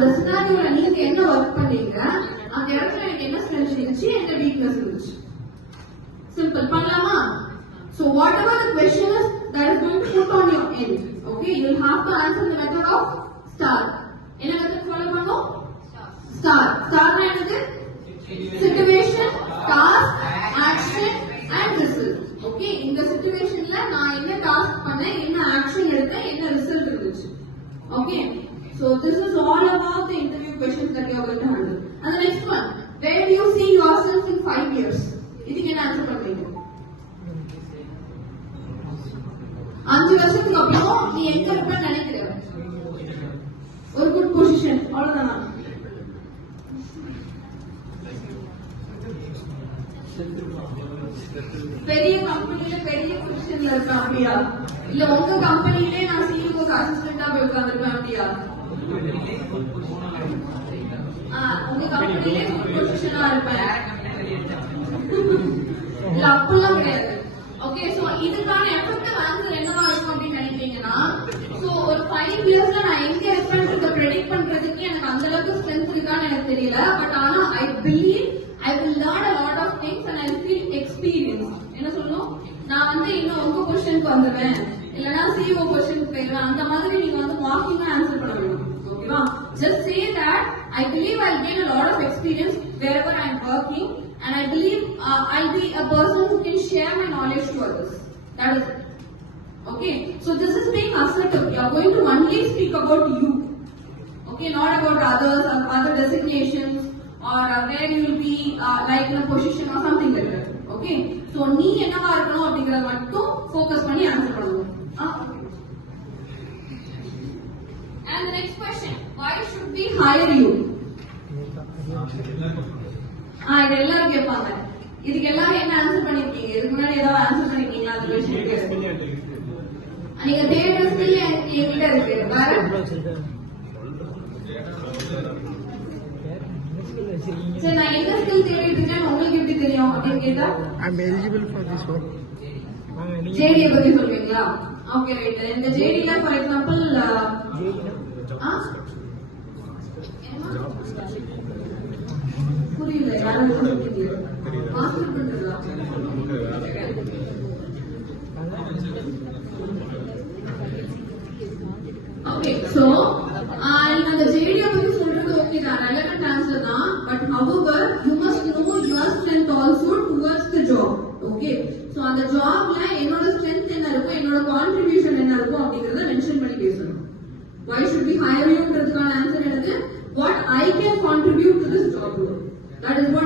அந்த சினாரியோல நீங்க என்ன ஒர்க் பண்ணீங்க, அந்த இடத்துல எனக்கு என்ன ஸ்ட்ரென்த் இருந்துச்சு, என்ன வீக்னஸ் இருந்துச்சு. சிம்பிள் பண்ணலாமா? So whatever the question is, that is going to put on your end. Okay, you will have to answer the method of STAR. என்ன மெத்தட் ஃபாலோ பண்ணோம்? STAR. STAR னா என்னது? Situation, task, action and result. Okay, இந்த சிச்சுவேஷன்ல நான் என்ன task பண்ணேன், என்ன action எடுத்தேன், என்ன ரிசல்ட் இருந்துச்சு. Okay, so this is all about the interview questions that you are going to handle. And the next one, where do you see yourself in 5 years? இதுக்கு என்ன ஆன்சர் பண்ணுவீங்க? 5 வருஷத்துக்கு அப்புறம் நீ எங்க இருப்பன்னு நினைக்கிற? ஒரு குட் பொசிஷன், அவ்வளவுதானா? பெரிய கம்பெனில பெரிய பொசிஷன்ல இருப்பேன் அப்படியா? இல்ல உங்க கம்பெனிலே நான் சிஇஓக்கு அசிஸ்டண்டா போய் உட்கார்ந்திருப்பேன் அப்படியா? உங்க கம்பெனிலே குட் பொசிஷனா இருப்பேன். இல்ல அப்படிலாம் கிடையாது. ஓகே, சோ இதுக்கான எஃபெக்டிவ் ஆன்சர் என்னவா இருக்கும் அப்படின்னு நினைப்பீங்கன்னா, சோ ஒரு 5 இயர்ஸ்ல நான் எங்க இருப்பேன்றத ப்ரெடிக்ட் பண்றதுக்கு எனக்கு அந்த அளவுக்கு ஸ்ட்ரென்த் இருக்கான்னு எனக்கு தெரியல. பட் ஆனா I believe I will learn a lot of things and I will feel experienced. என்ன சொல்லணும்? நான் வந்து இன்னும் உங்க பொசிஷனுக்கு வந்துடுவேன், இல்லனா சிஇஓ பொசிஷனுக்கு போயிடுவேன். அந்த மாதிரி நீங்க வந்து வாக்கிங்கா ஆன்சர் பண்ண வேணும். ஓகேவா? Just say that I believe I'll gain a lot of experience wherever I'm working and I believe I'll be a person who can share my knowledge to others. That is it. Okay, so this is being assertive. You are going to only speak about you. Okay, not about others or other designations or where you will be like in a position or something like that. Okay, so நீ என்னவா இருக்கணும் அப்படிங்கறத மட்டும் focus பண்ணி answer பண்ணணும். And the next question, why should we hire you? இது எல்லாரும் கேட்பாங்க. இதுக்கு எல்லாரும் என்ன ஆன்சர் பண்ணிருக்கீங்க? இதுக்கு முன்னாடி ஏதாவது ஆன்சர் பண்ணிருக்கீங்களா அந்த क्वेश्चनக்கு? நீங்க தேடுற ஸ்கில் என்கிட்ட இருக்கு. வேற சரி, நான் என்ன ஸ்கில் தேடிட்டு இருக்கேன் உங்களுக்கு எப்படி தெரியும் அப்படின்னு கேட்டா, I am eligible for this work. JD பத்தி சொல்வீங்களா? Okay, right. இந்த ஜேடில ஃபார் எக்ஸாம்பிள் புரியல, யாரும் சொல்றீங்க மாஸ்டர் பண்றீங்களா? ஓகே, சோ அந்த ஜேடியை பத்தி சொல்றது ஓகே தான், ரெலவென்ட் ஆன்சர் தான். But however you must know your strength also towards the job. Okay, so அந்த ஜாப்ல என்னோட ஸ்ட்ரென்த் என்ன இருக்கும், என்னோட கான்ட்ரிபியூஷன் என்ன இருக்கும் அப்படிங்கறத மென்ஷன் பண்ணி பேசணும். Why should we hire you ன்றதுக்கான ஆன்சர் என்னது? What I can contribute to this job role. That is what